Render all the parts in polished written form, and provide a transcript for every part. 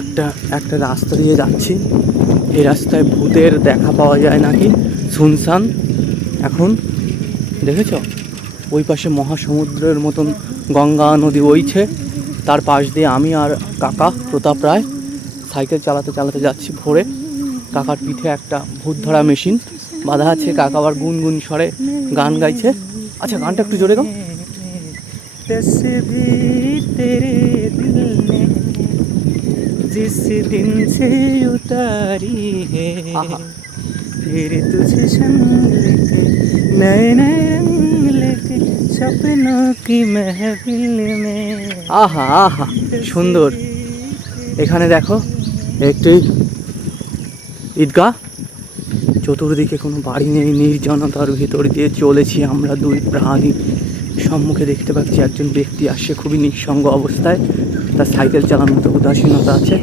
একটা একটা রাস্তা দিয়ে যাচ্ছি। এই রাস্তায় ভূতের দেখা পাওয়া যায় নাকি, শুনশান এখন। দেখেছ ওই পাশে মহাসমুদ্রের মতন গঙ্গা নদী বইছে, তার পাশ দিয়ে আমি আর কাকা প্রতাপ রায় সাইকেল চালাতে চালাতে যাচ্ছি ভোরে। কাকার পিঠে একটা ভূত ধরা মেশিন বাঁধা আছে, কাকা আবার গুনগুন স্বরে গান গাইছে। আচ্ছা গানটা একটু জোরে গাও। तस्वीर तेरे दिल ने जिस दिन से उतारी है फिर तुझे संग लेके नए नए रंग लेके सपनों की महफिल में। আহা আহা সুন্দর। এখানে দেখো একটি ঈদগাহ, চতুর্দিকে কোনো বাড়ি নেই, নির্জনতার ভিতর দিয়ে চলেছি আমরা দুই প্রাণী। সম্মুখে দেখতে পাচ্ছি একজন ব্যক্তি আসছে খুবই নিঃসঙ্গ অবস্থায়, তার সাইকেল চালানোতে উদাসীনতা আছে।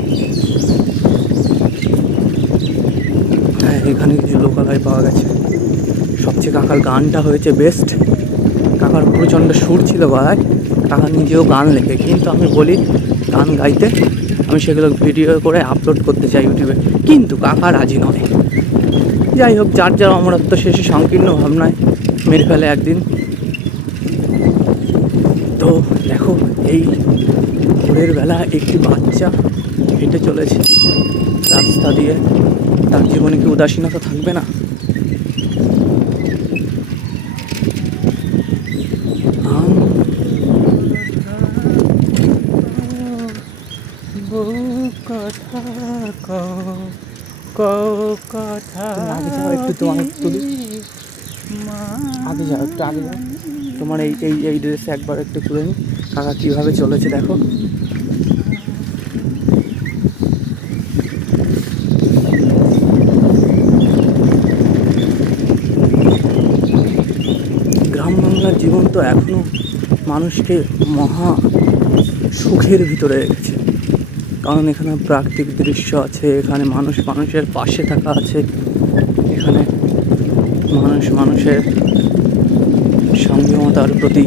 হ্যাঁ এখানে কিছু লোকালয় পাওয়া গেছে। সবচেয়ে কাকার গানটা হয়েছে বেস্ট। কাকার প্রচণ্ড সুর ছিল গলায়, কাকা নিজেও গান লেখে, কিন্তু আমি বলি গান গাইতে, আমি সেগুলো ভিডিও করে আপলোড করতে চাই ইউটিউবে, কিন্তু কাকা রাজি নয়। যাই হোক, যার যার অমরত্ব শেষে সংকীর্ণ ভাবনায় মেরে ফেলে একদিন। তো দেখো এই ভোরের বেলা একটি বাচ্চা হেঁটে চলেছে রাস্তা দিয়ে, তার জীবনে কি উদাসীনতা থাকবে না? একটু তোমার আগে যাও, একটু আগে যাও, তোমার এই এই এই ড্রেসে একবার একটু তুলে নিই। কাকা কীভাবে চলেছে দেখো। গ্রাম বাংলার জীবন তো এখনও মানুষকে মহা সুখের ভিতরে রেখেছে, কারণ এখানে প্রাকৃতিক দৃশ্য আছে, এখানে মানুষ মানুষের পাশে থাকা আছে, এখানে মানুষ মানুষের সংযমতার প্রতি,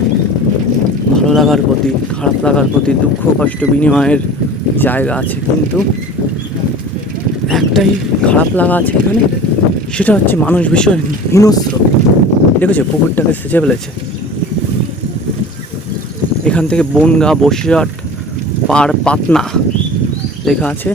ভালো লাগার প্রতি, খারাপ লাগার প্রতি, দুঃখ কষ্ট বিনিময়ের জায়গা আছে। কিন্তু একটাই খারাপ লাগা আছে এখানে, সেটা হচ্ছে মানুষ ভীষণ হিংস্র। দেখেছো পুকুরটাকে সেচে ফেলেছে। এখান থেকে বনগাঁ বসিরহাট পার পাতনা লেখা আছে।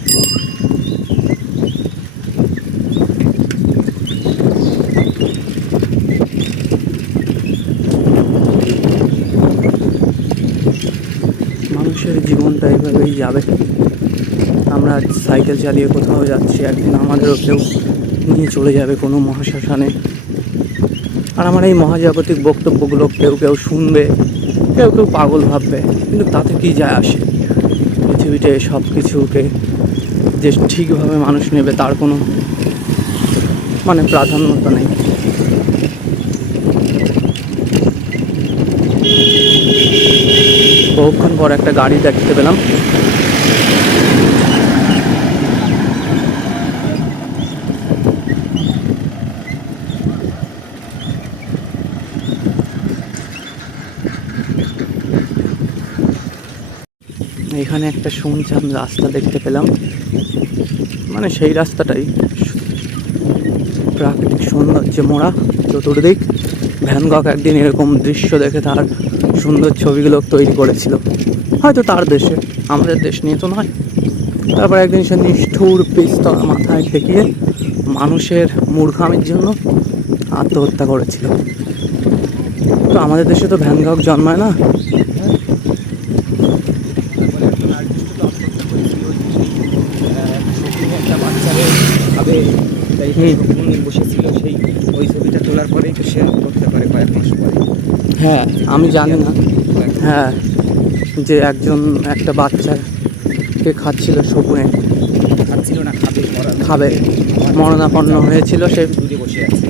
মানুষের জীবনটা এইভাবেই যাবে। আমরা সাইকেল চালিয়ে কোথাও যাচ্ছি, একদিন আমাদেরও কেউ নিয়ে চলে যাবে কোনো মহাশ্মশানে। আর আমার এই মহাজাগতিক বক্তব্যগুলো কেউ কেউ শুনবে, কেউ কেউ পাগল ভাববে, কিন্তু তাতে কি যায় আসে? পৃথিবীতে সব কিছুকে যে ঠিকভাবে মানুষ নেবে তার কোনো মানে প্রাধান্যতা নেই। বহুক্ষণ পর একটা গাড়ি দেখতে পেলাম। এখানে একটা শুনশান রাস্তা দেখতে পেলাম, মানে সেই রাস্তাটাই প্রাকৃতিক সৌন্দর্যে মোড়া চতুর্দিক। ভ্যান গগ একদিন এরকম দৃশ্য দেখে তার সুন্দর ছবিগুলো তৈরি করেছিল, হয়তো তার দেশে, আমাদের দেশ নিয়ে তো নয়। তারপর একদিন সে নিষ্ঠুর পিস্তল মাথায় ঠেকিয়ে মানুষের মূর্খামির জন্য আত্মহত্যা করেছিল। তো আমাদের দেশে তো ভ্যান গগ জন্মায় না। বসেছিল সেই ওই ছবিটা তোলার পরেই তো সে করতে পারে কয়েক মাস পরে। হ্যাঁ আমি জানি না, হ্যাঁ যে একজন একটা বাচ্চাকে খাচ্ছিল শকুনে, খাচ্ছিল না, খাবে মরণাপন্ন হয়েছিল, সে দূরে বসে আছে।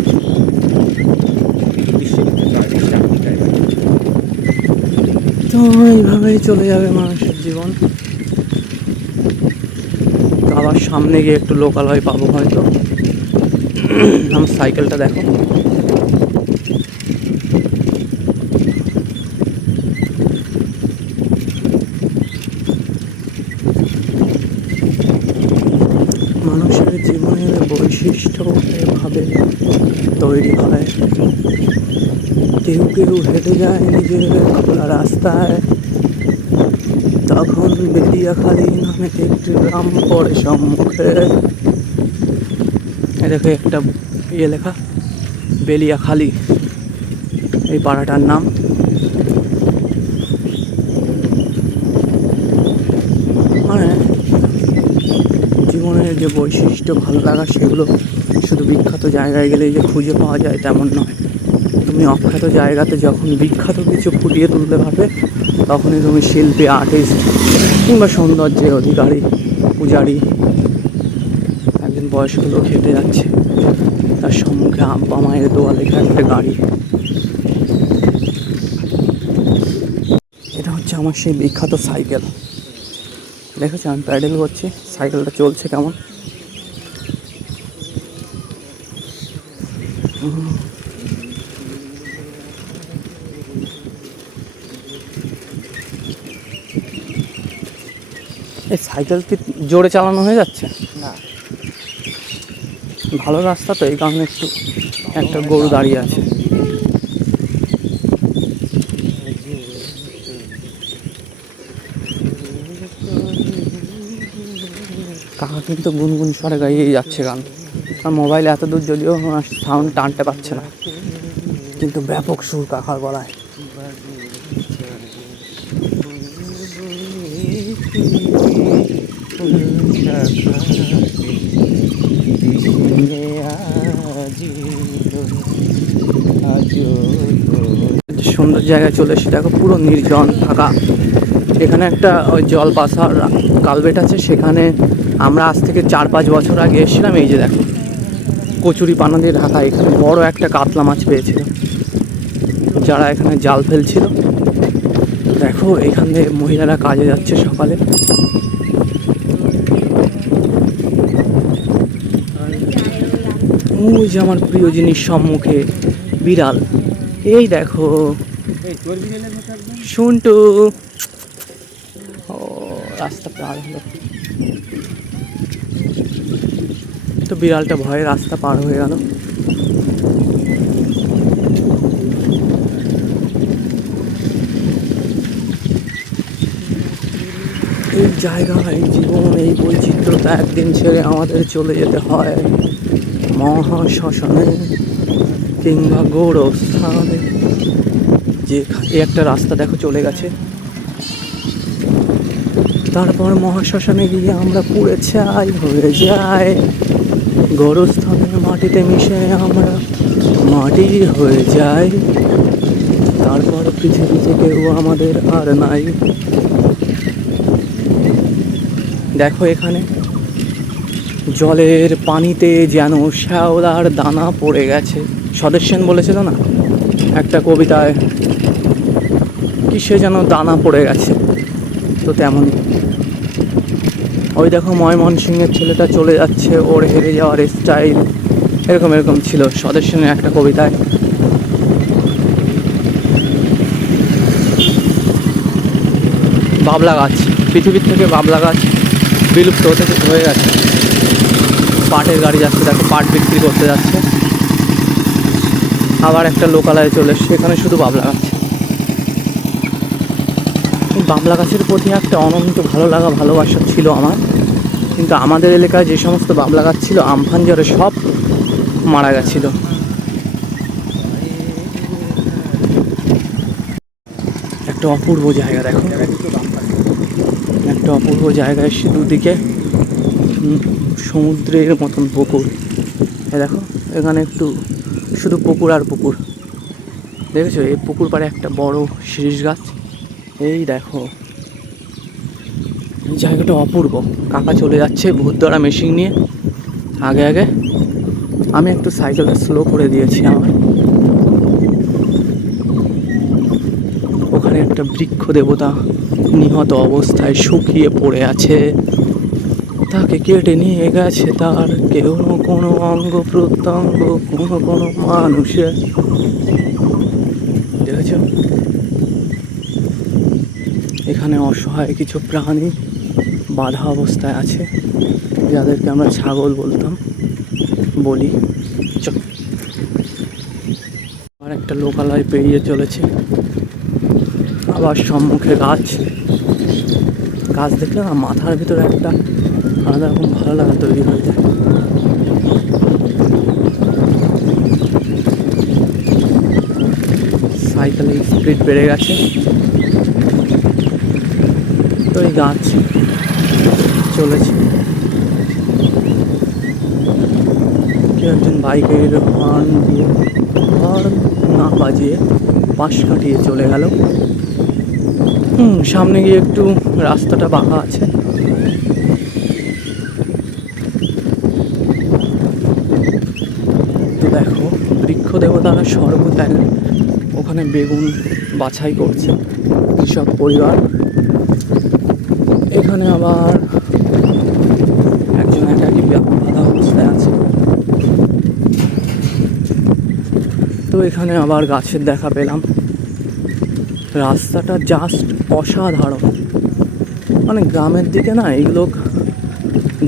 তো এইভাবেই চলে যাবে মানুষের জীবন। আবার সামনে গিয়ে একটু লোকালয় পাবো হয়তো। আমার সাইকেলটা দেখো, বৈশিষ্ট্য এভাবে তৈরি হয়। কেউ কেউ হেঁটে যায় নিজের খোলা রাস্তায়, তখন বেলিয়াখালী নামে একটি গ্রাম পড়ে সম্মুখে। দেখো একটা লেখা বেলিয়াখালী, এই পাড়াটার নাম। মানে জীবনের যে বৈশিষ্ট্য ভালো লাগা সেগুলো শুধু বিখ্যাত জায়গায় গেলেই যে খুঁজে পাওয়া যায় তেমন নয়। তুমি অখ্যাত জায়গাতে যখন বিখ্যাত কিছু ফুটিয়ে তুলতে পারবে, তখনই তুমি শিল্পী, আর্টিস্ট কিংবা সৌন্দর্যের অধিকারী, পূজারী। একজন বয়স্ক লোক হেঁটে যাচ্ছে, তার সম্মুখে আব্বা মায়ের দোয়া লেখা একটা গাড়ি। এটা হচ্ছে আমার সেই বিখ্যাত সাইকেল। দেখেছো আমি প্যাডেল করছি, সাইকেলটা চলছে কেমন। এই সাইকেল কি জোরে চালানো হয়ে যাচ্ছে না, ভালো রাস্তা তো, এই কারণে একটু একটা গরু দাঁড়িয়ে আছে। কাকা কিন্তু গুনগুন স্বরে গাইয়েই যাচ্ছে গান। আর মোবাইলে এত দূর যদিও সাউন্ড টানতে পারছে না, কিন্তু ব্যাপক সুর কাকার গলায়। সুন্দর জায়গায় চলে এসে দেখো, পুরো নির্জন ফাঁকা। এখানে একটা ওই জল পাসার কালভেট আছে, সেখানে আমরা আজ থেকে 4-5 বছর আগে এসেছিলাম। এই যে দেখো কচুরি পানা দিয়ে ঢাকা, এখানে বড় একটা কাতলা মাছ পেয়েছিল যারা এখানে জাল ফেলছিল। দেখো এখান থেকে মহিলারা কাজে যাচ্ছে সকালে। ওই যে আমার প্রিয় জিনিস সম্মুখে বিড়াল, এই দেখো শুনটু। ও রাস্তা পার হলো তো, বিড়ালটা ভয়ে রাস্তা পার হয়ে গেল। এই জায়গা, এই জীবন, এই বৈচিত্র্যতা একদিন ছেড়ে আমাদের চলে যেতে হয় মহাশ্মশানে কিংবা গৌরস্থানে। যে একটা রাস্তা দেখো চলে গেছে, তারপর মহাশ্মশানে গিয়ে আমরা পুড়ে ছাই হয়ে যাই। গৌরস্থানের মাটিতে মিশে আমরা মাটি হয়ে যাই। তারপর পৃথিবীতে কেউ আমাদের আর নাই। দেখো এখানে জলের পানিতে যেন শ্যাওলার দানা পড়ে গেছে। স্বদেশ সেন বলেছিল না একটা কবিতায়, কিসে যেন দানা পড়ে গেছে, তো তেমনই। ওই দেখো ময়মনসিংহের ছেলেটা চলে যাচ্ছে, ওর হেরে যাওয়ার স্টাইল এরকম এরকম ছিল স্বদেশ সেনের একটা কবিতায়। বাবলা গাছ, পৃথিবীর থেকে বাবলা গাছ বিলুপ্ত হয়ে গেছে। পাটের গাড়ি যাচ্ছে, দেখো পাট বিক্রি করতে যাচ্ছে। আবার একটা লোকালয়ে চলে এসছে, এখানে শুধু বাবলা গাছ। বাবলা গাছের প্রতি একটা অনন্ত ভালো লাগা, ভালোবাসা ছিল আমার। কিন্তু আমাদের এলাকায় যে সমস্ত বাবলা গাছ ছিল, আমফান ঝড়ে সব মারা গেছিল। একটা অপূর্ব জায়গা দেখো, একটা অপূর্ব জায়গায় দুদিকে সমুদ্রের মতন পুকুর। এ দেখো এখানে একটু শুধু পুকুর আর পুকুর। দেখেছো এই পুকুর পাড়ে একটা বড় শিরীষ গাছ। এই দেখো জায়গাটা অপূর্ব। কাকা চলে যাচ্ছে ভূত ধরা মেশিন নিয়ে আগে আগে। আমি একটু সাইকেলটা স্লো করে দিয়েছি আমার। ওখানে একটা বৃক্ষ দেবতা নিহত অবস্থায় শুকিয়ে পড়ে আছে, তাকে কেটে নিয়ে গেছে তার কেউ কোনো অঙ্গ প্রত্যঙ্গ, কোনো মানুষের। দেখেছ এখানে অসহায় কিছু প্রাণী বাঁধা অবস্থায় আছে, যাদেরকে আমরা ছাগল বলতাম। বলি। চল, আর একটা লোকালয় পেরিয়ে চলেছে, আবার সম্মুখে গাছ। গাছ দেখলে না মাথার ভিতরে একটা আলাদা রকম ভালো লাগা তৈরি হয়ে যায়। সাইকেলের স্পিড বেড়ে গেছে, তো এই গাছ চলেছে। কেউ একজন বাইকের হর্ন দিয়ে, হর্ন না বাজিয়ে পাশ কাটিয়ে চলে গেল। সামনে গিয়ে একটু রাস্তাটা বাঁকা আছে। তো দেখো, বৃক্ষ দেবতারা স্বর্গ ত্যাগে ওখানে বেগুন বাছাই করছে কৃষক পরিবার। এখানে আবার একজন একাকি বাধা অবস্থায় আছে। তো এখানে আবার গাছের দেখা পেলাম। রাস্তাটা জাস্ট অসাধারণ। মানে গ্রামের দিকে না এগুলো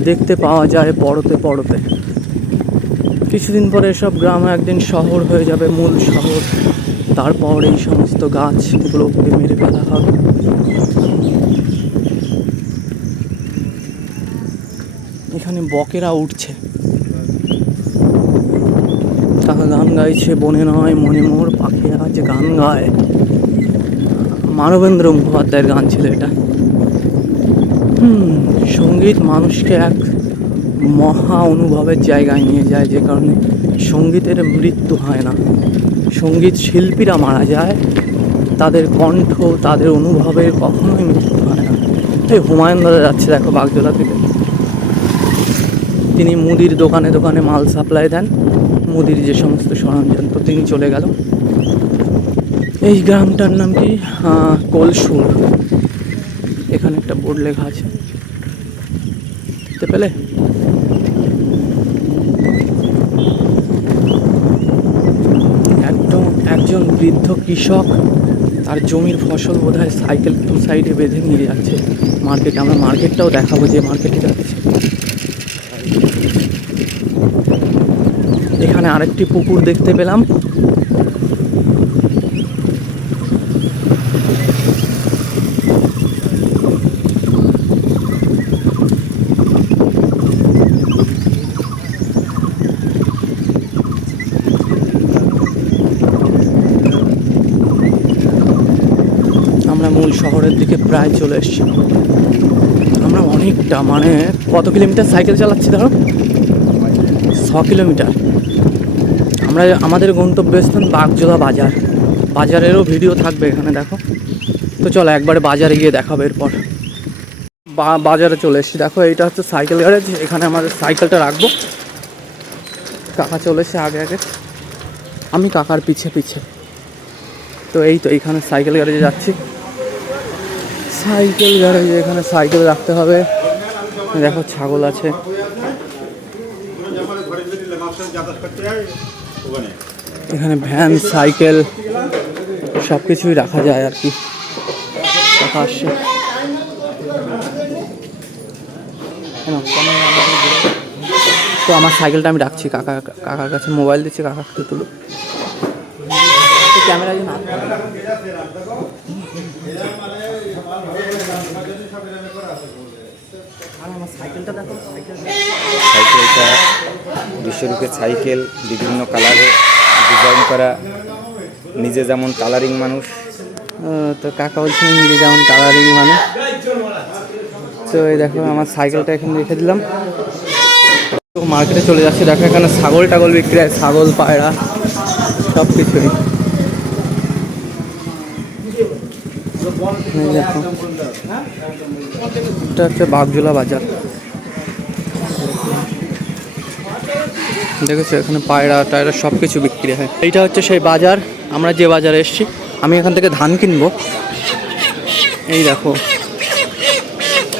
দেখতে পাওয়া যায় পরতে পরতে। কিছুদিন পরে সব গ্রাম একদিন শহর হয়ে যাবে, মূল শহর। তারপর এই সমস্ত গাছগুলোকে মেরে ফেলা হবে। এখানে বকেরা উঠছে, কাকা গান গাইছে, বনে নয় মনে মোর পাখি আজ গান গায়। মানবেন্দ্র মুখোপাধ্যায়ের গান ছিল এটা। সঙ্গীত মানুষকে এক মহা অনুভবের জায়গায় নিয়ে যায়, যে কারণে সঙ্গীতের মৃত্যু হয় না। সঙ্গীত শিল্পীরা মারা যায়, তাদের কণ্ঠ, তাদের অনুভবের কখনোই মৃত্যু হয় না। এই হুমায়ুন দাদা যাচ্ছে দেখো বাগজোলা থেকে। তিনি মুদির দোকানে দোকানে মাল সাপ্লাই দেন, মুদির যে সমস্ত সরঞ্জাম। তো তিনি চলে গেল। এই গ্রামটার নাম কি? কোলসুর। এখানে একটা বোর্ড লেখা আছে, দেখতে পেলে? একজন বৃদ্ধ কৃষক তার জমির ফসল বোধহয় সাইকেল দু সাইডে বেঁধে নিয়ে যাচ্ছে মার্কেটে। আমরা মার্কেটটাও দেখাবো, যে মার্কেটে যাচ্ছে। এখানে আরেকটি পুকুর দেখতে পেলাম। আমরা মূল শহরের দিকে প্রায় চলে এসেছি। আমরা অনেকটা, মানে কত কিলোমিটার সাইকেল চালাচ্ছি ধরো? 6 কিলোমিটার। আমরা আমাদের গন্তব্যস্থান বাগজোলা বাজার। বাজারেরও ভিডিও থাকবে এখানে, দেখো। তো চলো একবারে বাজারে গিয়ে দেখাবো এরপর। বাজারে চলে এসেছি। দেখো এইটা হচ্ছে সাইকেল গ্যারেজ, এখানে আমাদের সাইকেলটা রাখবো। কাকা চলে এসে আগে আগে, আমি কাকার পিছে পিছে। তো এই তো এইখানে সাইকেল গ্যারেজে যাচ্ছি। সাইকেল গ্যারেজে এখানে সাইকেল রাখতে হবে। দেখো ছাগল আছে। এখানে ভ্যান, সাইকেল সব কিছুই রাখা যায় আর কি। কাকা আসছে। তো আমার সাইকেলটা আমি রাখছি, কাকার কাছে মোবাইল দিচ্ছি, কাকাকে তুলো। ক্যামেরা না, সাইকেলটা দেখো। সাইকেলটা বিশ্বরূপের সাইকেল, বিভিন্ন কালারে ডিজাইন করা। নিজে যেমন কালারিং মানুষ, তো কাকা বলছেন নিজে যেমন কালারিং মানুষ। তো এই দেখো আমার সাইকেলটা এখানে রেখে দিলাম। তো মার্কেটে চলে যাচ্ছি। দেখো এখানে ছাগল টাগল বিক্রি হয়, ছাগল, পায়রা সব কিছুই। দেখো এটা হচ্ছে বাগজোলা বাজার। দেখেছো এখানে পায়রা টায়রা সব কিছু বিক্রি হয়। এইটা হচ্ছে সেই বাজার, আমরা যে বাজারে এসেছি। আমি এখান থেকে ধান কিনবো। এই দেখো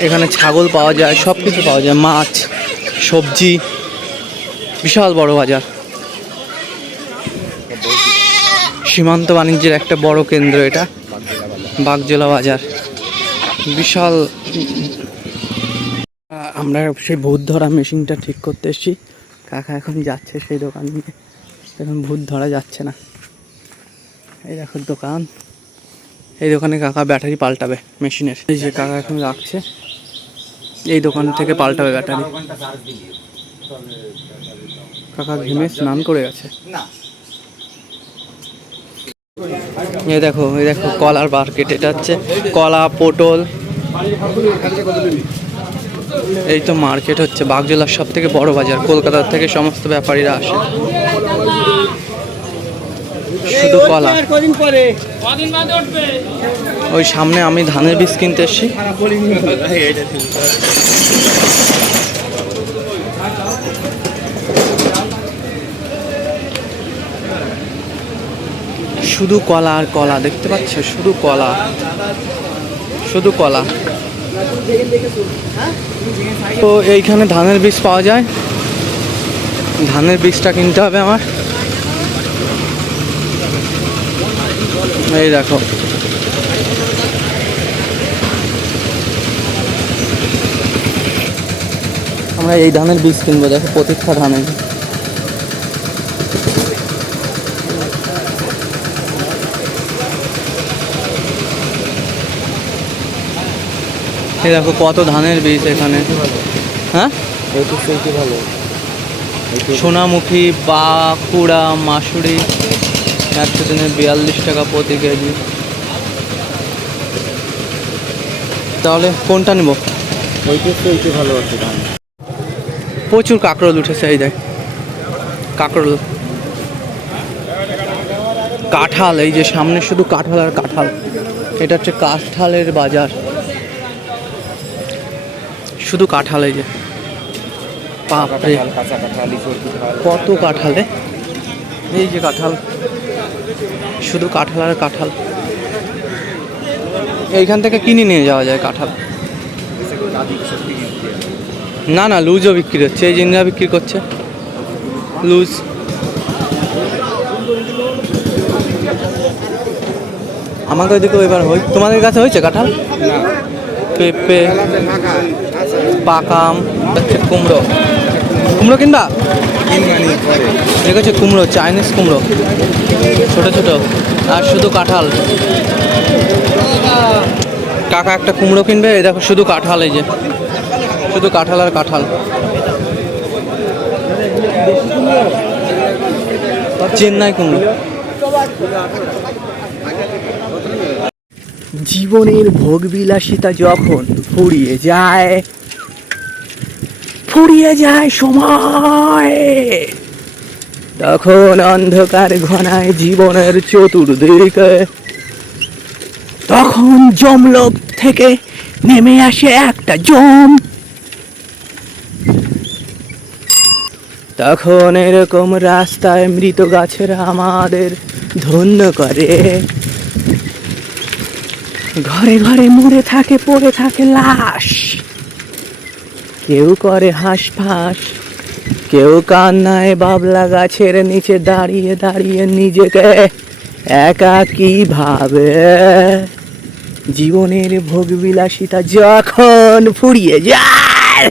এখানে ছাগল পাওয়া যায়, সব কিছু পাওয়া যায়, মাছ, সবজি। বিশাল বড় বাজার, সীমান্ত বাণিজ্যের একটা বড় কেন্দ্র এটা বাগজোলা বাজার। বিশাল। আমরা সেই ভূত ধরা মেশিনটা ঠিক করতে এসেছি, কাকা এখন যাচ্ছে সেই দোকান নিয়ে, এখন ভূত ধরা যাচ্ছে না। এই দেখো দোকান, এই দোকানে কাকা ব্যাটারি পাল্টাবে মেশিনের। এই যে কাকা এখন রাখছে, এই দোকান থেকে পাল্টাবে ব্যাটারি। কাকা ঘেমে স্নান করে গেছে। এই দেখো কলার মার্কেট, এটা হচ্ছে কলা, পটল, এই তো মার্কেট হচ্ছে বাগজোলার সব থেকে বড় বাজার। কলকাতার থেকে সমস্ত ব্যাপারীরা আসে। শুধু কলা। ওই সামনে আমি ধানের বীজ কিনতে এসেছি। শুধু কলা আর কলা, দেখতে পাচ্ছ? শুধু কলা, শুধু কলা। তো এইখানে ধানের বীজ পাওয়া যায়, ধানের বীজটা কিনতে হবে আমার। এই দেখো, আমরা এই ধানের বীজ কিনবো। দেখো প্রতীক্ষা ধানের, এই দেখো কত ধানের বীজ এখানে। হ্যাঁ, ভালো। সোনামুখী, বাঁকুড়া, মাসুরি 100 দিনে 42 টাকা প্রতি কেজি। তাহলে কোনটা নেব? ভালো আছে ধান। প্রচুর কাঁকরোল উঠেছে, এই দেখ কাঁকরোল। কাঁঠাল, এই যে সামনে শুধু কাঁঠাল আর কাঁঠাল। এটা হচ্ছে কাঁঠালের বাজার, শুধু কাঁঠাল। এই যে বাপরে কত কাঁঠালে, এই যে কাঁঠাল, শুধু কাঁঠাল আর কাঁঠাল। এইখান থেকে কিনে নিয়ে যাওয়া যায় কাঁঠাল। না না, লুজও বিক্রি হচ্ছে, এই জিনিসটা বিক্রি করছে লুজ। আমাকে ওইদিকে এবার তোমাদের কাছে হয়েছে কাঁঠাল? পেঁপে, পাকাম, হচ্ছে কুমড়ো। কুমড়ো কিনবা? দেখেছো কুমড়ো, চাইনিজ কুমড়ো, ছোট ছোট। আর শুধু কাঁঠাল। কাকা একটা কুমড়ো কিনবে। এই দেখো শুধু কাঁঠাল, এই যে শুধু কাঁঠাল আর কাঁঠাল। চেন্নাই কুমড়ো। জীবনের ভোগবিলাসিতা যখন ফুরিয়ে যায় সময়, তখন অন্ধকার ঘনায় জীবনের চতুর্দিকে, তখন যমলোক থেকে নেমে আসে একটা যম। তখন এরকম রাস্তায় মৃত গাছেরা আমাদের ধন্য করে। ঘরে ঘরে মরে থাকে, পড়ে থাকে লাশ। কেউ করে হাঁসফাঁস, কেউ কান্নায় বাবলা গাছের নিচে দাঁড়িয়ে দাঁড়িয়ে নিজেকে একাকী ভাবে। জীবনের ভোগবিলাসিতা যখন ফুরিয়ে যায়,